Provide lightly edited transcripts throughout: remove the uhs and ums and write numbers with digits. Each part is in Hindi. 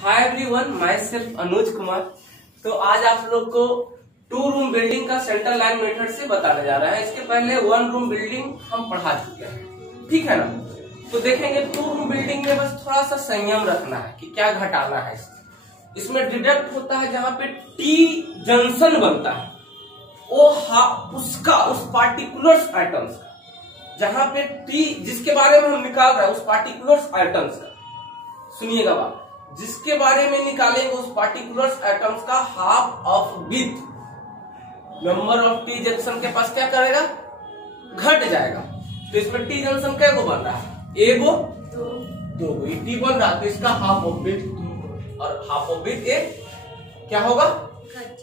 Hi everyone, my self Anuj Kumar. तो आज आप लोग को 2 रूम बिल्डिंग का सेंटर लाइन मेथड से बताने जा रहा है। इसके पहले 1 रूम बिल्डिंग हम पढ़ा चुके हैं, ठीक है ना। तो देखेंगे 2 रूम बिल्डिंग में बस थोड़ा सा संयम रखना है कि क्या घटाना है। इसमें डिडक्ट होता है जहां पे टी जंक्शन बनता है वो उसका उस पार्टिकुलर आइटम्स का, जहां पे टी जिसके बारे में हम निकाल रहे हैं उस पार्टिकुलर आइटम्स का, सुनिएगा बात, जिसके बारे में निकालेंगे उस पार्टिकुलर आइटम्स का half of with number of T junction के पास क्या करेगा, घट जाएगा। तो इसमें टी जंक्शन क्या को बन रहा है, एगो दो गो टी बन रहा है, तो इसका हाफ ऑफ विथ और हाफ ऑफ विथ क्या होगा,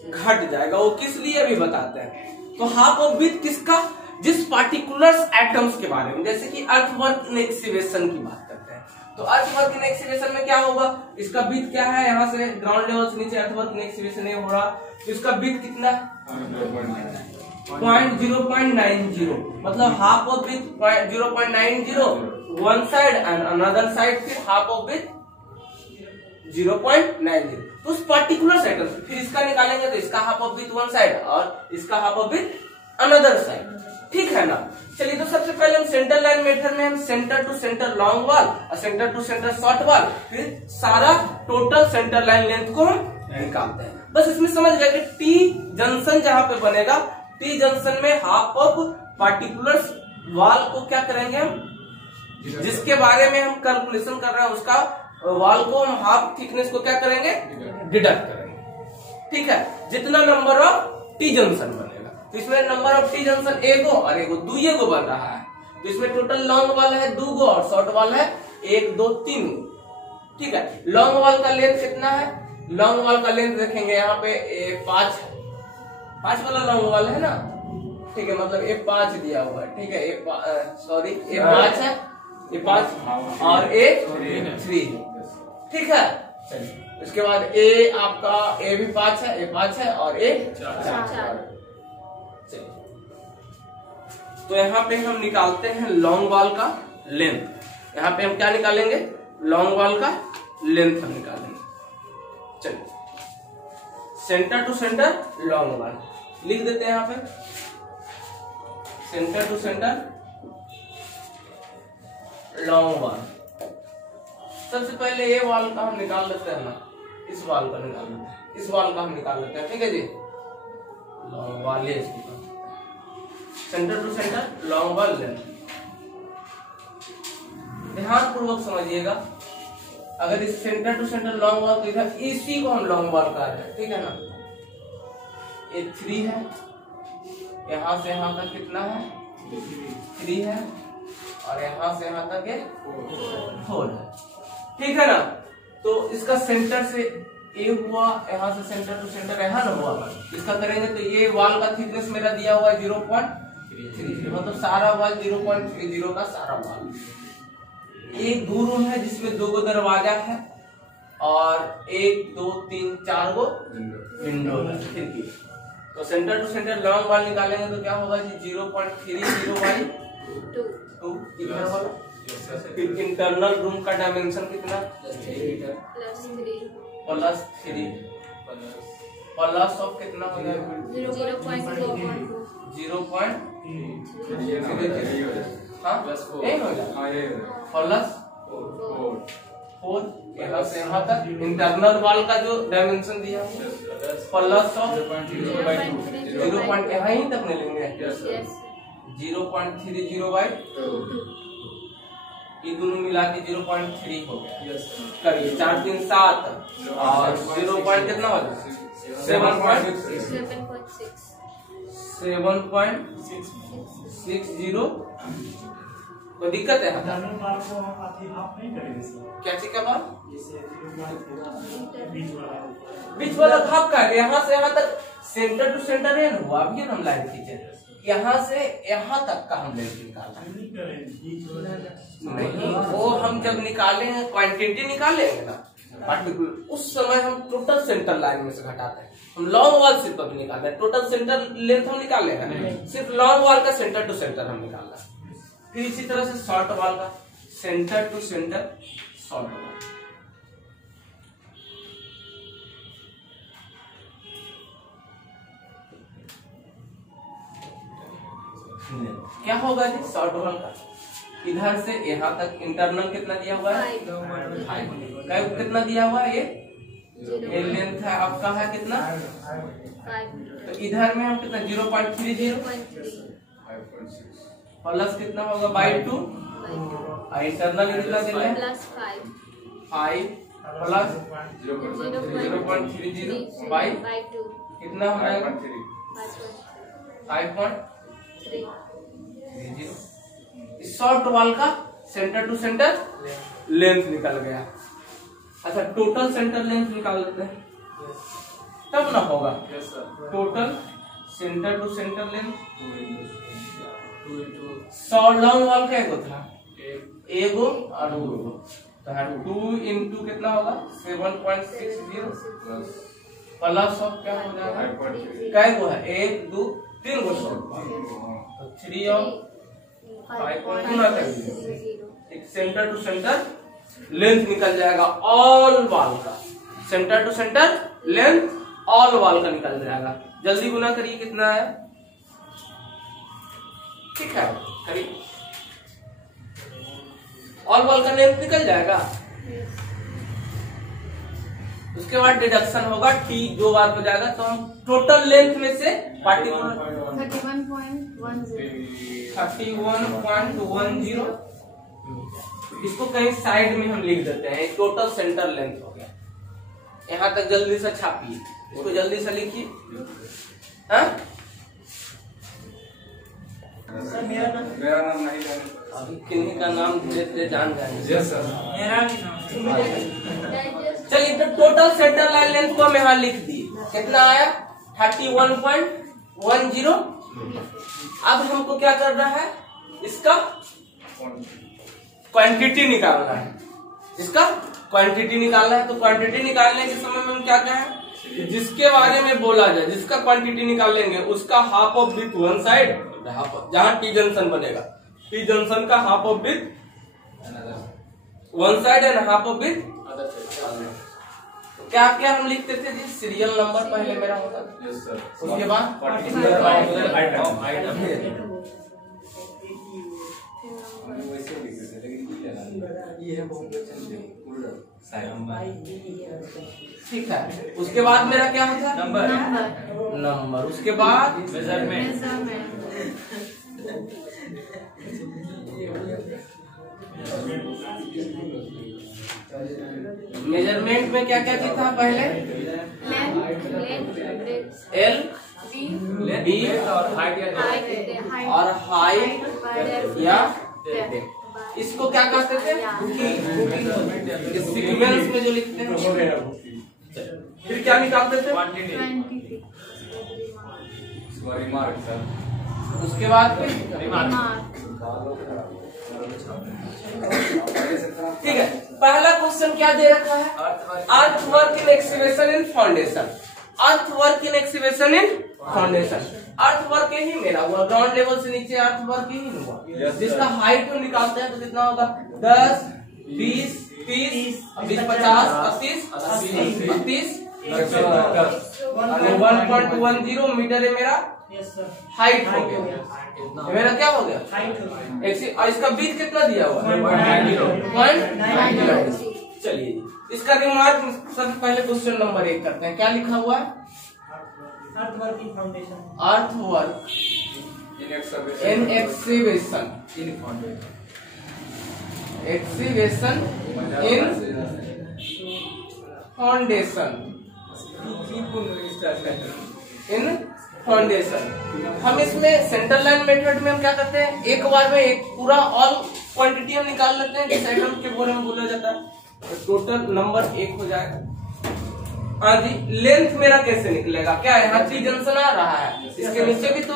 घट जाएगा। वो किस लिए भी बताते हैं। तो हाफ ऑफ विथ किसका, जिस पार्टिकुलर एटम्स के बारे में, जैसे कि अर्थवर्क इन एक्सीवेशन की बात करते हैं। तो अर्थवर्क इन एक्सीवेशन में क्या होगा, इसका विथ क्या है, यहाँ से ग्राउंड लेवल से नीचे अर्थवर्क इन एक्सीवेशन नहीं हो रहा, तो इसका विथ कितना है 0.90, मतलब half of with 0.90 one side and another side फिर हाफ ऑफ विथ 0.90। तो उस पर्टिकुलर सेक्टर फिर इसका निकालेंगे तो इसका half of with one side और इसका half of with another side, ठीक है ना। चलिए, तो सबसे पहले हम सेंटर लाइन मेथड में हम centre to centre long wall और centre to centre short wall, फिर सारा टोटल सेंटर लाइन लेंथ को हम निकालते हैं। बस इसमें समझ गए कि टी जंक्शन जहां पे बनेगा, टी जंक्शन में हाफ ऑफ पार्टिकुलर वॉल को क्या करेंगे हम, जिसके बारे में हम कैलकुलेशन कर रहे हैं उसका वॉल को हम हाफ थिकनेस को क्या करेंगे, डिडक्ट करेंगे, ठीक है। जितना नंबर ऑफ टी जंक्शन बनेगा, तो इसमें नंबर ऑफ टी जंक्शन एगो और एगो दुए को बन रहा है, तो इसमें टोटल लॉन्ग वॉल है 2 गो और शॉर्ट वॉल है 1 2 3, ठीक है। लॉन्ग वॉल का लेंथ कितना है, लॉन्ग वॉल का लेंथ देखेंगे यहाँ पे 5 है, 5 वाला लॉन्ग वॉल है ना, ठीक है, मतलब ये 5 दिया हुआ है, ठीक है, सॉरी ये 5 है, ये 5 और ये 3, ठीक है। चलिए, उसके बाद ए आपका ए भी 5 है, ए 5 है और ए 4। तो यहाँ पे हम निकालते हैं लॉन्ग वॉल का लेंथ। यहाँ पे हम क्या निकालेंगे, लॉन्ग वॉल का लेंथ हम निकालेंगे। चलिए, centre to centre long wall लिख देते हैं यहाँ पे, centre to centre long wall. सबसे पहले ये वॉल का हम निकाल लेते हैं ना, इस वॉल का निकाल लेते हैं, इस वॉल का हम निकाल लेते हैं, ठीक है जी। लॉन्ग वॉल है इसकी, centre to centre long wall length. ध्यान पूर्वक समझिएगा, अगर इस centre to centre long wall तो इधर इसी को हम लॉन्ग वॉल कह रहे हैं, ठीक है ना। ये 3 है, यहां से यहां तक कितना है 3 है और यहां से यहां तक 4 है, ठीक है ना। तो इसका सेंटर से ए हुआ, यहां से सेंटर टू सेंटर यहां ना हुआ, इसका करेंगे तो ये वॉल का थिकनेस मेरा दिया हुआ है 0.33, मतलब सारा वॉल 0.30 का सारा वॉल। एक 2 रूम है जिसमें 2 गो दरवाजा है और 1 2 3 4 गो विंडो है, खिड़की। तो centre to centre long wall निकालेंगे तो क्या होगा जी 0.30 बाई 2 इधर वाला। फिर इंटरनल रूम का डायमेंशन कितना +3 प्लस ऑफ कितना हो जाएगा 0.4 यहाँ से यहाँ तक इंटरनल वॉल का जो डायमेंशन दिया प्लस ऑफ 0. यहाँ ही तक नहीं लेंगे 0.30/2, ये दोनों मिला के 0.3 हो गया, करिए 4 3 7 और 0. कितना हो जाए 7.60। कोई दिक्कत है, क्या चीज का बात, बीच वाला भाग का यहाँ से यहाँ तक सेंटर टू सेंटर है ना, अभी हम लाइन खींचे, यहाँ से यहाँ तक का हम लेंथ निकालना नहीं, वो हम जब निकालेंगे क्वांटिटी निकालेंगे ना पार्टिकुलर, उस समय हम टोटल सेंटर लाइन में से घटाते हैं। हम लॉन्ग वॉल सिर्फ अभी निकालते हैं, टोटल सेंटर लेंथ हम निकालेंगे, सिर्फ लॉन्ग वॉल का सेंटर टू सेंटर हम निकालना। फिर इसी तरह से शॉर्ट वॉल का centre to centre short wall. क्या होगा जी शॉर्ट वॉल का? इधर से यहाँ तक इंटरनल कितना दिया हुआ है? 5। कितना दिया हुआ है? ये लेंथ है आपका है कितना? 5। तो इधर में हम कितना 0.30 प्लस कितना होगा बाई 2 और इंटरनल कितना दिया है? +5 प्लस 0.30 बाई कितना हो जाएगा? 5.30। शॉर्ट वॉल का सेंटर टू सेंटर लेंथ निकल गया। अच्छा टोटल सेंटर लेंथ निकाल लेते हैं तब ना होगा। Total centre to centre length 100 long wall का एगो था, एगो और दूगो, तो 2 इंटू कितना होगा 7.60 प्लस ऑफ क्या हो जाएगा? क्या गो है? 1 2 3 गो शॉर्ट वॉल, तो 3 और 5.2 सेंटर टू सेंटर लेंथ निकल जाएगा ऑल वॉल का। Centre to centre length all wall का निकल जाएगा। जल्दी गुना करिए कितना है? ठीक है करिए। ऑल वॉल का लेंथ निकल जाएगा। उसके बाद डिडक्शन होगा, टी 2 बार हो जाएगा, तो हम टोटल लेंथ में से पार्टिकुलर 31.10 इसको कहीं साइड में हम लिख देते हैं। टोटल सेंटर लेंथ हो गया। यहाँ तक जल्दी से छापिए, इसको जल्दी से लिखिए। मेरा नाम नहीं जाने, अभी किन्हीं का नाम धीरे धीरे जान जाएंगे। मेरा भी नाम। चलिए तो टोटल सेंटर लाइन लेंथ को हम यहाँ लिख दिए। कितना आया? 31.10। अब हमको क्या करना है? इसका क्वांटिटी निकालना है। इसका क्वांटिटी निकालना है। तो क्वांटिटी निकालने के समय में हम क्या कहें? जिसके बारे में बोला जाए, जिसका क्वांटिटी निकालेंगे उसका half of with one side, जहां टी जंक्शन बनेगा, टी जंक्शन का half of with one side and half of with other side. क्या क्या हम लिखते थे जी? सीरियल नंबर पहले मेरा होता, उसके बाद ठीक है। उसके बाद मेरा क्या होता है? नंबर। उसके बाद मेजरमेंट। मेजरमेंट में क्या क्या चीज था पहले? एल बी और हाइट या इसको क्या कहते थे? सीक्वेंस में जो लिखते हैं। फिर क्या निकालते थे? उसके बाद ठीक है। पहला क्वेश्चन क्या दे रखा है? Earth work in excavation in foundation. Earth work in excavation in foundation. Earth work ही मेरा हुआ, ग्राउंड लेवल से नीचे अर्थ वर्क ही हुआ। जिसका हाइट में निकालते हैं तो कितना होगा? 10 20 30 20 50 30 30 1.10 मीटर है मेरा हाइट हो गया। मेरा क्या हो गया? और इसका बीच कितना दिया हुआ? 0.9। चलिए इसका रिमार्क सबसे पहले क्वेश्चन नंबर 1 करते हैं। क्या लिखा हुआ है? Earth work in foundation, earth work in excavation in excavation in foundation in foundation. हम इसमें सेंट्रल लाइन मेथड में हम क्या करते हैं? एक बार में एक पूरा ऑल क्वांटिटी हम निकाल लेते हैं, जिस आइटम के बारे में बोला जाता है। तो टोटल नंबर 1 हो जाएगा। हाँ जी, लेंथ मेरा कैसे निकलेगा? क्या यहाँ टी जंक्शन आ रहा है, इसके नीचे भी तो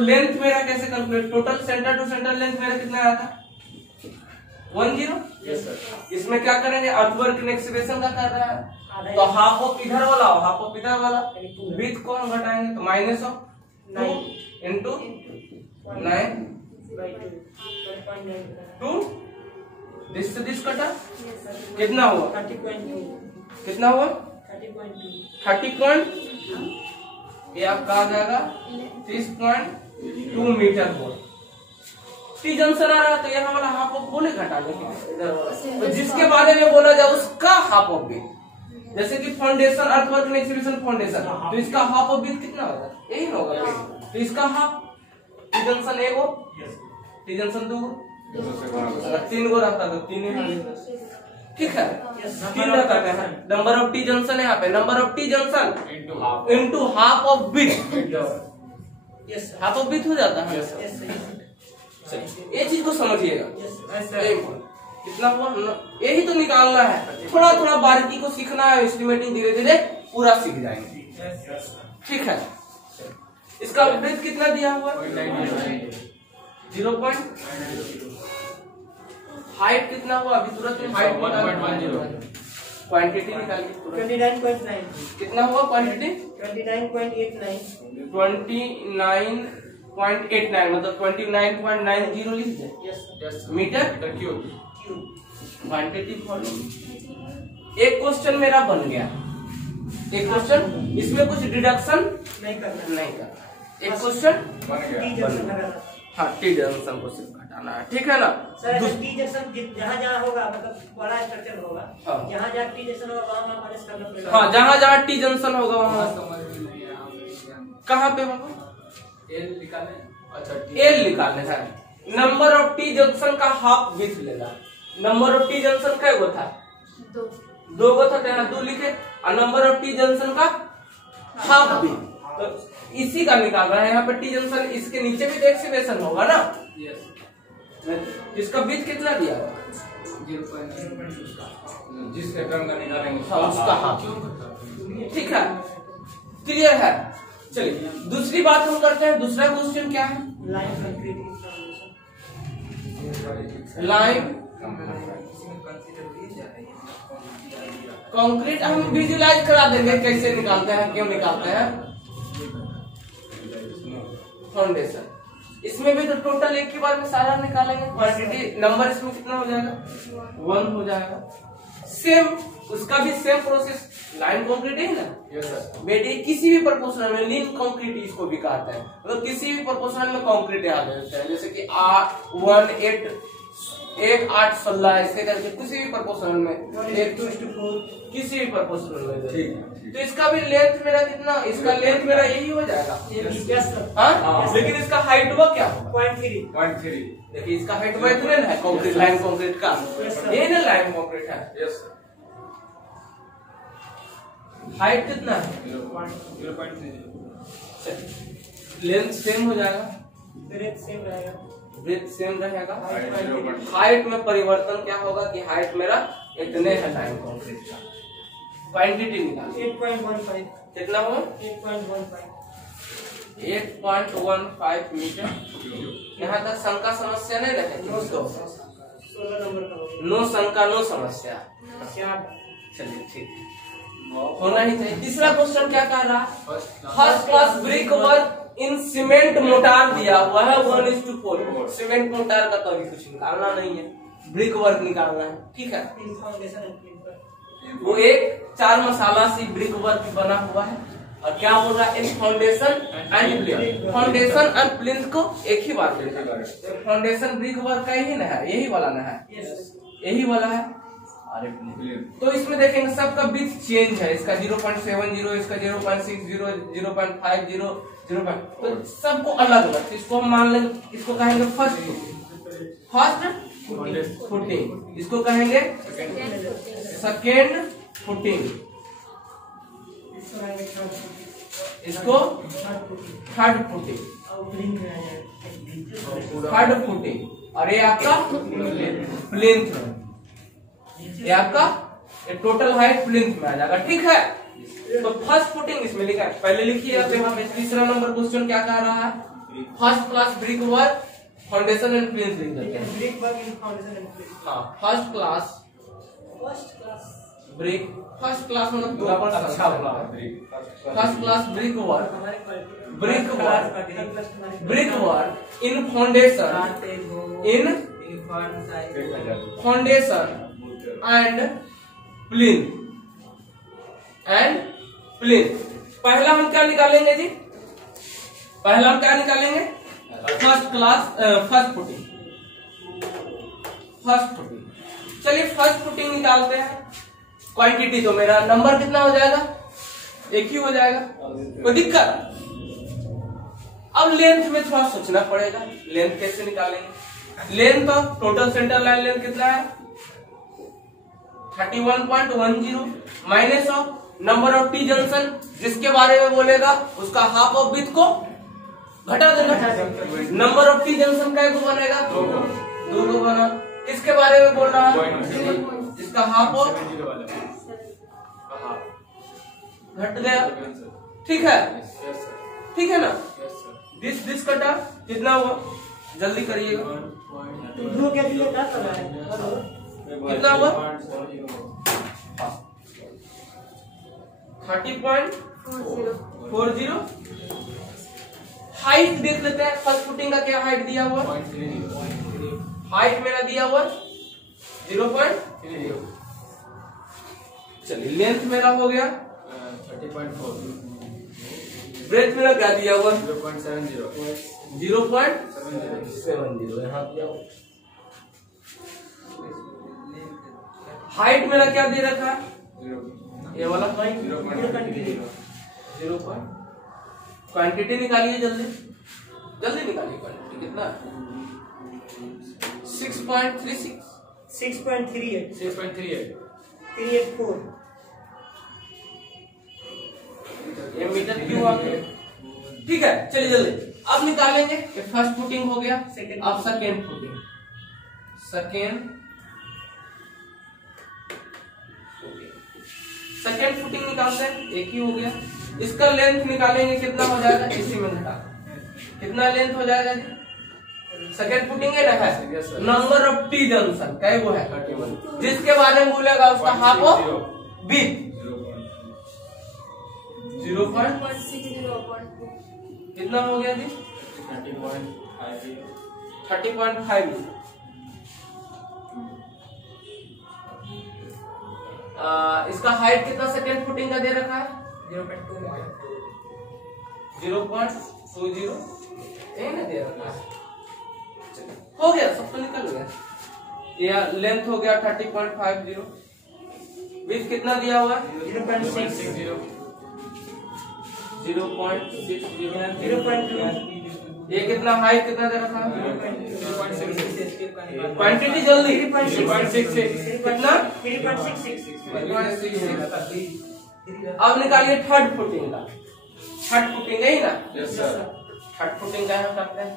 लेंथ मेरा कैसे calculate? Total centre to centre length मेरा कितना आया था? 10। इसमें क्या करेंगे? अर्थवर्क इन एक्सकेवेशन का कर रहा है, तो हाफ ऑफ इधर वाला हाफ ऑफ इधर वाला, विथ को हम घटाएंगे तो माइनस ऑफ 2 इंटू 9/2 दिस से दिस कटा। कितना हुआ? 30.2। कितना हुआ? 30.2। ये आपका आ जाएगा 30.2 2 मीटर बोल। टी जंक्शन आ रहा है तो यहाँ वाला हाफ ऑफ बोले घटाने तो जिसके बारे में बोला जाए उसका हाफ ऑफ बीट, जैसे कि foundation earthwork and exhibition foundation, तो इसका हाफ ऑफ बीट कितना होगा? यही ना होगा। तो इसका हाफ टी जंक्शन एगो, टी जंक्शन 2, अगर 3 गो रहता तो 3 ही, ठीक है। 3 रहता है नंबर ऑफ टी जंक्शन, यहाँ पे number of T junction into half of beat, half of beat हो जाता है। ये चीज को समझिएगा, कितना हुआ यही तो निकालना है। थोड़ा थोड़ा बारीकी को सीखना है, एस्टिमेटिंग धीरे धीरे पूरा सीख जाएंगे, ठीक है। इसका ब्रेथ कितना दिया हुआ? 0. हाइट कितना हुआ? अभी तुरंत में हाइट 1.10। क्वांटिटी निकालिए तुरंत। 29.9 कितना हुआ क्वांटिटी? 29.89 29.89 मतलब 29.90 लिख दे। Yes metre cube quantity follow. एक क्वेश्चन मेरा बन गया, एक क्वेश्चन इसमें कुछ डिडक्शन नहीं करना। एक क्वेश्चन बन गया। हाँ, टी जंक्शन को सिर्फ घटाना है, ठीक है ना। सर टी जंक्शन जहाँ होगा मतलब बड़ा स्ट्रक्चर होगा, जहाँ टी जंक्शन होगा वहाँ माइनस करना पड़ेगा। हाँ, जहाँ टी जंक्शन होगा वहाँ कहाँ पे होगा? एल निकाले। अच्छा, एल निकालने है। नंबर ऑफ टी जंक्शन का हाफ बीट लेगा। नंबर ऑफ टी जंक्शन क्या गो था? 2 गो था, यहाँ 2 लिखे। और नंबर ऑफ टी जंक्शन का हाफ बीट, तो इसी का निकाल रहा है। यहाँ पे टी जंक्शन, इसके नीचे भी तो एक्सीवेशन होगा ना। यस। इसका बीट कितना दिया हुआ? 0.6 जिस टर्म का निकालेंगे उसका हाफ, ठीक है। क्लियर है। चलिए दूसरी बात हम करते हैं। दूसरा क्वेश्चन क्या है? लाइम कंक्रीट हम विजुलाइज करा देंगे कैसे निकालते हैं, क्यों निकालते हैं। फाउंडेशन इसमें भी तो टोटल एक ही बार में सारा निकालेंगे। क्वांटिटी नंबर इसमें कितना हो जाएगा? 1 हो जाएगा। सेम उसका भी सेम प्रोसेस, लाइन कंक्रीट है ना। Yes sir. बेटे किसी भी प्रोपोर्शनल में लीन कंक्रीट इसको भी कहते हैं, मतलब किसी भी प्रोपोर्शनल में कंक्रीट यहाँ दे देते हैं, जैसे कि 1 8 8 16 ऐसे करके किसी भी प्रोपोर्शनल में 1:4 किसी भी प्रोपोर्शनल में। ठीक। तो इसका भी लेंथ मेरा कितना? इसका लेंथ मेरा यही हो जाएगा। हाँ, लेकिन इसका हाइट हुआ क्या? 0.3। देखिए इसका हाइट हुआ इतना है कंक्रीट, लाइन कंक्रीट का, ये ना लाइन कंक्रीट है। यस। हाइट कितना है? 0.3। लेंथ सेम हो जाएगा, ब्रेथ सेम रहेगा, ब्रेथ सेम रहेगा। हाइट में परिवर्तन क्या होगा कि हाइट मेरा इतने है लाइन कंक्रीट का। क्वांटिटी निकाल 8.15 कितना हुआ? 8.15 मीटर। यहाँ तक शंका समस्या नहीं रहे दोस्तों। 16 नंबर का होगा। नो शंका नो समस्या। चलिए ठीक है, होना ही चाहिए। तीसरा क्वेश्चन क्या कर रहा है? फर्स्ट क्लास ब्रिक वर्क इन सीमेंट मोटार दिया हुआ है 1:4। सीमेंट मोटार का तो अभी कुछ निकालना नहीं है, ब्रिक वर्क निकालना है, ठीक है। वो एक 4 मसाला सी ब्रिक वर्क बना हुआ है और क्या बोल रहा है? इन foundation and plinth. Foundation and plinth को एक ही बात लेना है। फाउंडेशन ब्रिक वर्क का ही ना है, यही वाला ना है, यही वाला है। तो इसमें देखेंगे सबका बीच चेंज है। इसका 0.70, इसका 0.60, 0.50, 0. तो सबको अलग अलग। इसको हम मान लेंगे, इसको कहेंगे फर्स्ट फुटिंग, इसको कहेंगे सेकेंड फुटिंग, इसको थर्ड फुटिंग, और ये आपका प्लिंथ है। ये आपका टोटल हाइट प्लिंथ में आ जाएगा, ठीक है। तो फर्स्ट फुटिंग इसमें लिखा है, पहले लिखिए। अब यहाँ पे तीसरा नंबर क्वेश्चन क्या कह रहा है? First class brick work foundation and plinth लिख देते हैं। Brick work in foundation and plinth. हाँ, first class brick, first class मतलब दो पर अच्छा बोला है। First class brick work, brick work in foundation and plinth पहला हम क्या निकालेंगे जी? पहला हम क्या निकालेंगे? First class first footing. चलिए फर्स्ट फुटिंग निकालते हैं। क्वांटिटी तो मेरा नंबर कितना हो जाएगा, एक ही हो जाएगा, कोई दिक्कत। अब लेंथ में थोड़ा सोचना पड़ेगा, लेंथ कैसे निकालेंगे। Length of total centre line length कितना है 31.10 minus of number of T junction जिसके बारे में बोलेगा उसका हाफ ऑफ विड्थ को घटा देना। नंबर ऑफ टी जंक्शन का एक बनेगा, दो बना। किसके बारे में बोल रहा है, इसका हाफ ऑफ घट गया, ठीक है, ठीक है ना। दिस कटा कितना हुआ, जल्दी करिएगा, कितना हुआ 30.40। हाइट देख लेते हैं, फर्स्ट फुटिंग का क्या हाइट दिया हुआ, हाइट मेरा दिया हुआ 0.30। चलिए लेंथ मेरा हो गया 30.4। ब्रेथ मेरा क्या दिया हुआ 0.70। 0.70 यहाँ दिया हुआ। हाइट मेरा क्या दे रखा है, ये वाला 0. क्वांटिटी निकालिए, जल्दी जल्दी निकालिए। क्वांटिटी कितना 6.36 6.38 6.38 384। ये मीटर क्यूब आ गया, ठीक है। चलिए जल्दी अब निकालेंगे। ये फर्स्ट फुटिंग हो गया, अब सेकेंड फुटिंग। सेकेंड फुटिंग निकालते हैं, एक ही हो गया। इसका लेंथ निकालेंगे, कितना हो जाएगा, इसी में घटा कितना लेंथ हो जाएगा जी। सेकेंड फुटिंग है ना, है नंबर ऑफ टी जंक्शन क्या वो है 31 जिसके बारे में बोलेगा उसका हाफ ऑफ विड्थ 0. कितना हो गया जी 30.5। इसका हाइट कितना सेकेंड फुटिंग का दे रखा है 0.20 यही ना दे रखा है। हो गया, सब तो निकल गया। ये लेंथ हो गया 30.50। विड्थ कितना दिया हुआ है 0.60 0.60। ये कितना हाइट कितना दे रखा है क्वांटिटी जल्दी 3.66 कितना 3.66। अब निकालिए थर्ड फुटिंग का। थर्ड फुटिंग है ही ना, यस सर। थर्ड फुटिंग का यहाँ करते हैं,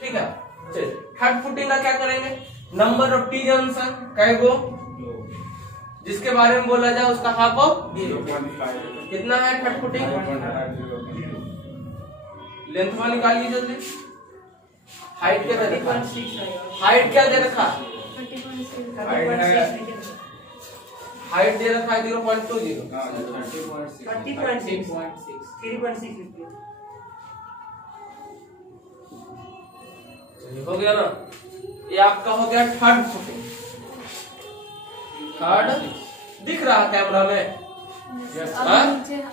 ठीक है। चलिए थर्ड फुटिंग का क्या करेंगे, नंबर ऑफ टी जंक्शन कै गो जिसके बारे में बोला जाए उसका हाफ ऑफ 0.5 कितना है थर्ड फुटिंग। लेंथ में निकालिए जल्दी। हाइट क्या दे रखा, हाइट क्या दे रखा, हाइट दे रखा है 0.20। 3.6 हो गया ना, ये आपका हो गया थर्ड फुटिंग। थर्ड दिख रहा है कैमरा में, हाँ?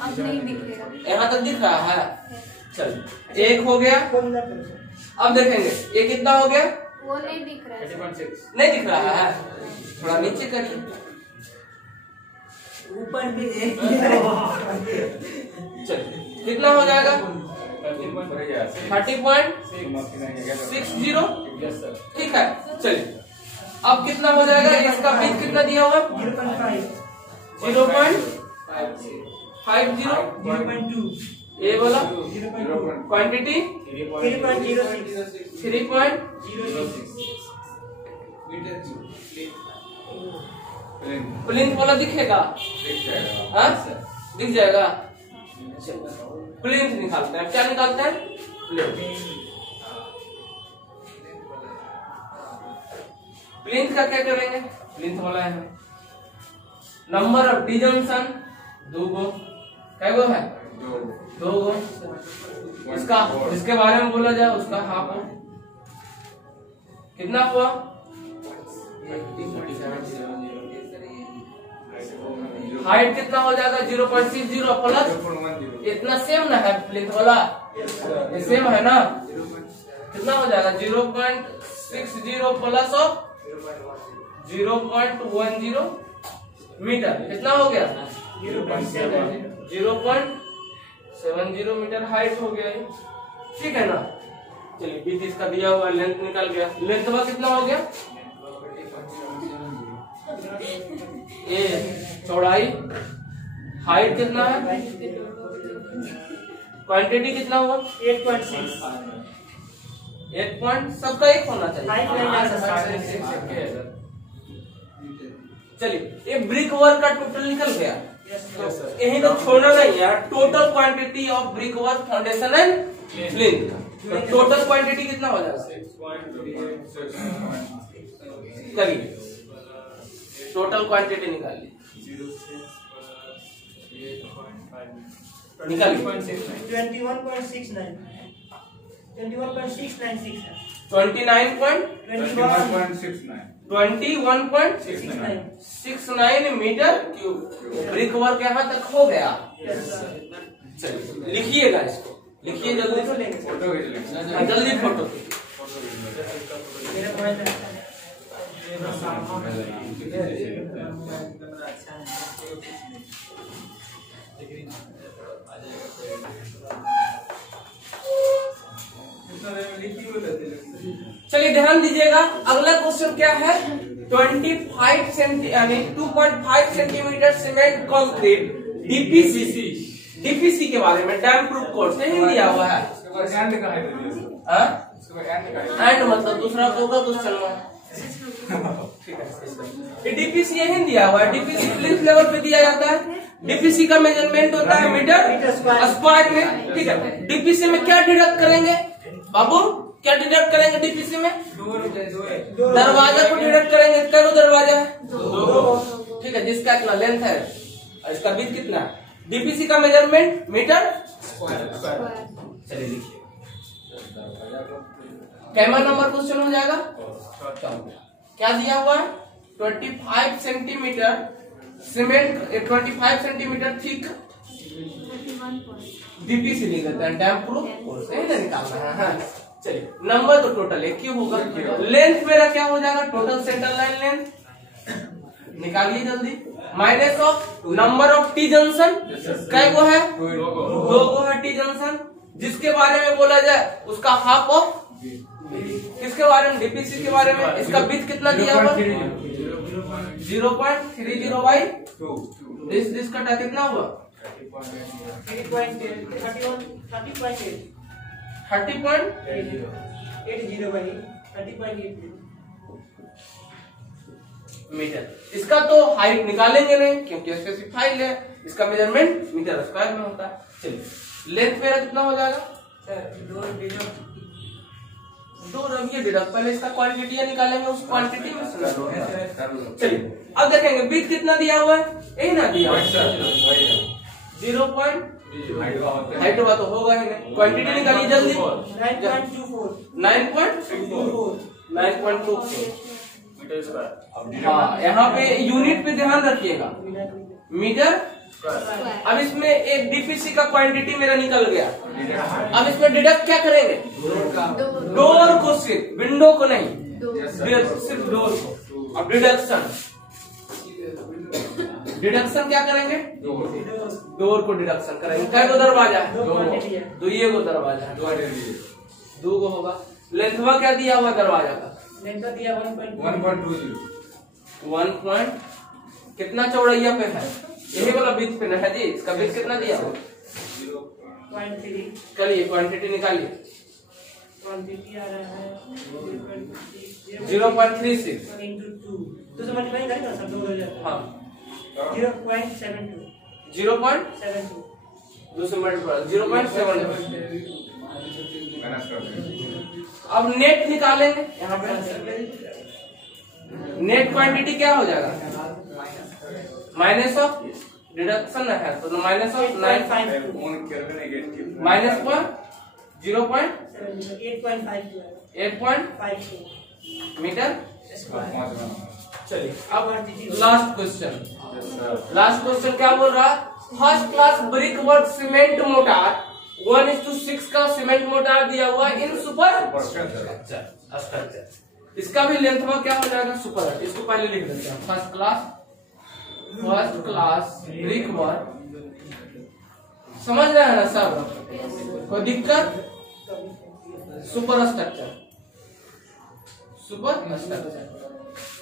अब नहीं दिखेगा। यहाँ तक दिख रहा है। चलिए एक हो गया। अब देखेंगे ये कितना हो गया, वो नहीं दिख रहा है। 30.6 नहीं दिख रहा है, थोड़ा नीचे करिए। ऊपर भी चलिए कितना हो जाएगा 30.60। Yes sir. ठीक है। चलिए अब कितना हो जाएगा, इसका बीच कितना दिया हुआ 0.50। 0.2 ये बोला 0.2 क्वांटिटी 3.06। प्लिंथ वाला दिखेगा, हाँ दिख जाएगा। प्लिंथ निकालते हैं, क्या निकालते हैं प्लिंथ। प्लिंथ का क्या करेंगे, प्लिंथ वाला है नंबर ऑफ टी जंक्शन 2 गो, कै गो है 2 गो। इसका जिसके बारे में बोला जाए उसका हाफ हो कितना हुआ हाइट कितना हो जाएगा 0.60 प्लस इतना सेम ना है प्लिंथ वाला ये सेम है ना, कितना हो जाएगा 0.60 प्लस ऑफ 0.10 मीटर, कितना हो गया 0.70 मीटर हाइट हो गया ये, ठीक है ना। चलिए बीच इसका दिया हुआ लेंथ निकल गया, लेंथ का कितना हो गया, ये चौड़ाई, हाइट कितना है, क्वांटिटी कितना हुआ 8.6, 1 पॉइंट, सबका 1 होना चाहिए। चलिए ये ब्रिक वर्क का टोटल निकल गया, यही तो छोड़ना नहीं है, total quantity of brick work foundation and plinth, total quantity कितना हो जाएगा, करिए टोटल क्वांटिटी निकालिए, निकालिए 21.696 है, 21.69 मीटर क्यूब ब्रिक वर्क यहाँ तक हो गया। चलिए लिखिएगा इसको, लिखिए जल्दी, जल्दी फोटो चलिए ध्यान दीजिएगा। अगला क्वेश्चन क्या है, 25 सेंटीमीटर सीमेंट कंक्रीट डीपीसी के बारे में डैम प्रूफ कोर्स नहीं दिया हुआ है, एंड मतलब दूसरा होगा क्वेश्चन में, डीपीसी यही दिया हुआ है, डीपीसी प्लिंथ लेवल पे दिया जाता है, डीपीसी का मेजरमेंट होता है मीटर स्क्वायर में, ठीक है। डीपीसी में क्या डिडक्ट करेंगे बाबू, क्या डिडक्ट करेंगे डीपीसी में, दरवाजा को डिडक्ट करेंगे, कितना दरवाजा है 2, ठीक है, जिसका इतना लेंथ है और इसका विड्थ कितना है, डीपीसी का मेजरमेंट मीटर स्क्वायर। चलिए लिखिए, कैमरा नंबर क्वेश्चन हो जाएगा, क्या दिया हुआ है 25 centimetre cement, 25 centimetre thick DPC लिख देते हैं, डैम प्रूफ कोर्स निकालना है। चलिए नंबर तो टोटल एक ही होगा, लेंथ मेरा क्या हो जाएगा, टोटल सेंटर लाइन लेंथ निकालिए जल्दी, minus of number of T junction, कै गो है 2 गो है टी जंक्शन, जिसके बारे में बोला जाए उसका हाफ ऑफ, किसके बारे में, डीपीसी के बारे में, इसका विड्थ कितना दिया हुआ 0.30/2, दिस कटा कितना हुआ 30.80 मीटर। इसका तो हाइट निकालेंगे नहीं क्योंकि स्पेसिफाइड है, इसका मेजरमेंट मीटर स्क्वायर में होता है। चलिए लेंथ मेरा कितना हो जाएगा 2 रबिए डिडक्ट, पहले इसका क्वांटिटी निकालेंगे, उस क्वांटिटी में चलिए अब देखेंगे विड्थ कितना दिया हुआ है, यही ना दिया हुआ 0. हाइट हुआ तो होगा ही नहीं, क्वांटिटी निकालिए जल्दी 9.24 हाँ, यहाँ पे यूनिट पे ध्यान रखिएगा, मीटर। अब इसमें एक डीपीसी का क्वांटिटी मेरा निकल गया, अब इसमें डिडक्ट क्या करेंगे, डोर को सिर्फ, विंडो को नहीं, सिर्फ डोर को। अब डिडक्शन क्या करेंगे, डोर को डिडक्शन करेंगे। कै गो दरवाजा है 2 गो दरवाजा है, 2 गो होगा। लेंथवा क्या दिया हुआ दरवाजा का, लेंथ दिया 1 कितना चौड़ैया पे है, यही वाला विड्थ पे है जी, इसका विड्थ कितना दिया हुआ 0.3, चलिए क्वांटिटी निकालिए, क्वांटिटी आ रहा है 0.36 into 2, तो समझ में आएगा सब 2000, हाँ 0.72, 0.72 अब नेट निकालेंगे, यहाँ पे नेट क्वांटिटी क्या हो जाएगा, माइनस ऑफ डिडक्शन है तो माइनस ऑफ 8.52 मीटर। चलिए अब लास्ट क्वेश्चन क्या बोल रहा है, first class brick work cement motor 1:6 का सीमेंट मोटार दिया हुआ है इन सुपर स्ट्रक्चर। इसका भी लेंथ में क्या हो जाएगा सुपर। इसको पहले लिख देते हैं फर्स्ट क्लास ब्रिक वर्क। समझ रहे हैं ना सब, कोई दिक्कत? सुपर स्ट्रक्चर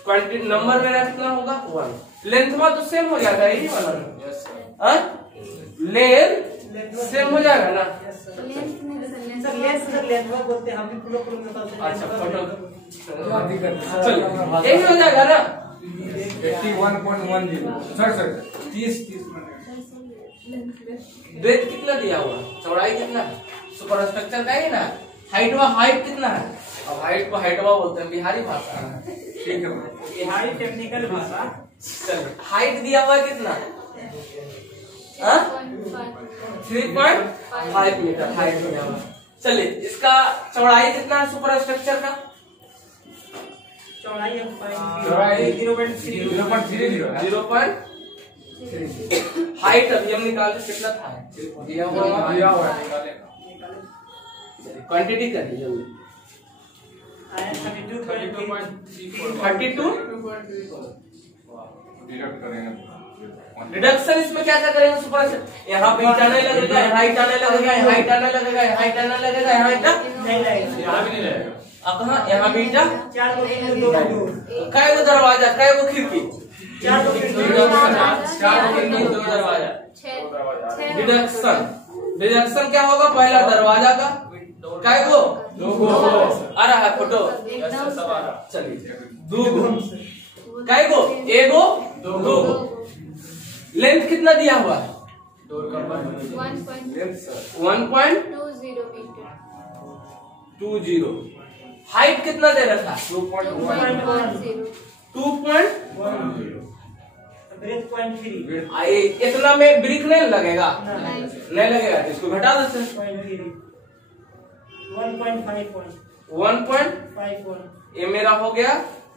क्वांटिटी नंबर मेरा कितना होगा 1। लेंथ में तो सेम हो जाएगा यही वाला ना, लेंथ सेम हो जाएगा ना। लेंथ बोलते हैं हम भी पूरा अच्छा फोटो यही हो जाएगा ना। 81.10 सर 30 ब्रेथ कितना दिया हुआ, चौड़ाई कितना, सुपर स्ट्रक्चर का ही ना। हाइट कितना है, अब हाइट को हाइटवा बोलते हैं बिहारी भाषा, ठीक है बिहारी टेक्निकल भाषा। चलिए हाइट दिया हुआ है कितना, 3.5 मीटर हाइट दिया हुआ। चलिए इसका चौड़ाई कितना है सुपर स्ट्रक्चर का, चौड़ाई 0.30। हाइट अभी हम निकालते कितना था दिया हुआ है। क्वांटिटी कर दीजिए 32। रिडक्शन इसमें क्या क्या करेंगे सुपर, यहाँ पे आने लगेगा, यहाँ आने लगेगा, यहाँ आने लगेगा, यहाँ आने लगेगा, यहाँ नहीं लगेगा, यहाँ भी नहीं रहेगा। अब कहाँ यहाँ बीटा 4 काय वो दरवाजा, काय वो खिड़की, 4 दरवाजा। डिडक्शन क्या होगा, पहला दरवाजा का काय गो आ रहा है फोटो, चलिए 2 गो काय गो, एगो 2 गो। लेंथ कितना दिया हुआ है 1.20। हाइट कितना दे रखा है 2.10। इतना में ब्रिक नहीं लगेगा, नहीं लगेगा तो इसको घटा देते हैं 1.5। ये मेरा हो गया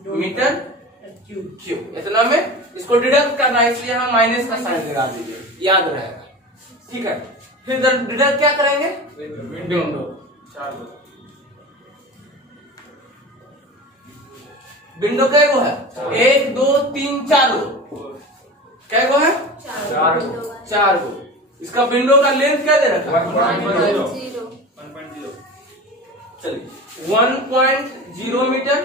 मीटर क्यूब। इतना में इसको डिडक्ट करना है, इसलिए हम माइनस का साइन लगा दीजिए, याद रहेगा, ठीक है। फिर डिडक्ट क्या करेंगे, विंडो। विंडो कै गो है, 1 2 3 4 गो, कै गो है 4 गो। इसका विंडो का लेंथ क्या दे रखा है 1.0। चलिए 1.0 मीटर।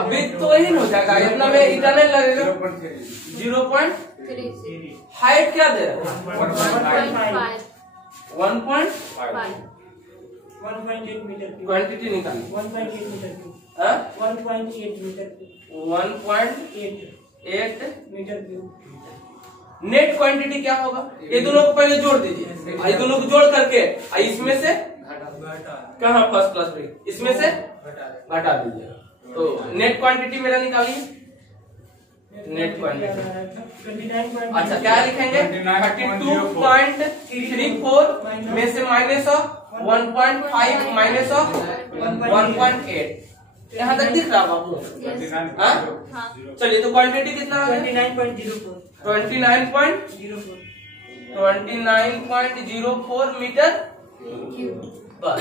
अभी तो यही हो जाएगा, इतना में इतना नहीं लगेगा 0.3। हाइट क्या दे रहा है 1.5। 1.8 मीटर क्यूब। क्वांटिटी निकालिए 1.8 metre cube. 1.8 metre cube. 1.8 metre cube. Net quantity क्या होगा, ये दोनों को पहले जोड़ दीजिए, ये दोनों को जोड़ करके इसमें से कहाँ फर्स्ट क्लास ब्रेक, इसमें से घटा दीजिएगा, तो नेट क्वांटिटी मेरा निकालिए। नेट क्वांटिटी अच्छा क्या लिखेंगे 32.34 में से माइनस ऑफ 1.5 माइनस ऑफ 1.8। यहाँ तक दिख रहा बाबू, चलिए तो क्वांटिटी कितना है 29.04 मीटर। बस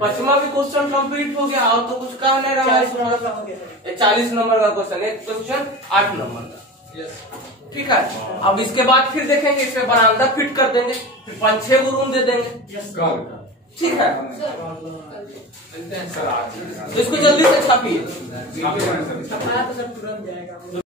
पचमा भी क्वेश्चन कंप्लीट हो गया, और तो कुछ काम नहीं रहा है। 40 नंबर का क्वेश्चन है, क्वेश्चन 8 नंबर का, ठीक है। अब इसके बाद फिर देखेंगे, इसमें बरामदा फिट कर देंगे, फिर 5-6 गो रूम दे देंगे, ठीक है। तो इसको जल्दी से छापिए। तुरंत जाएगा।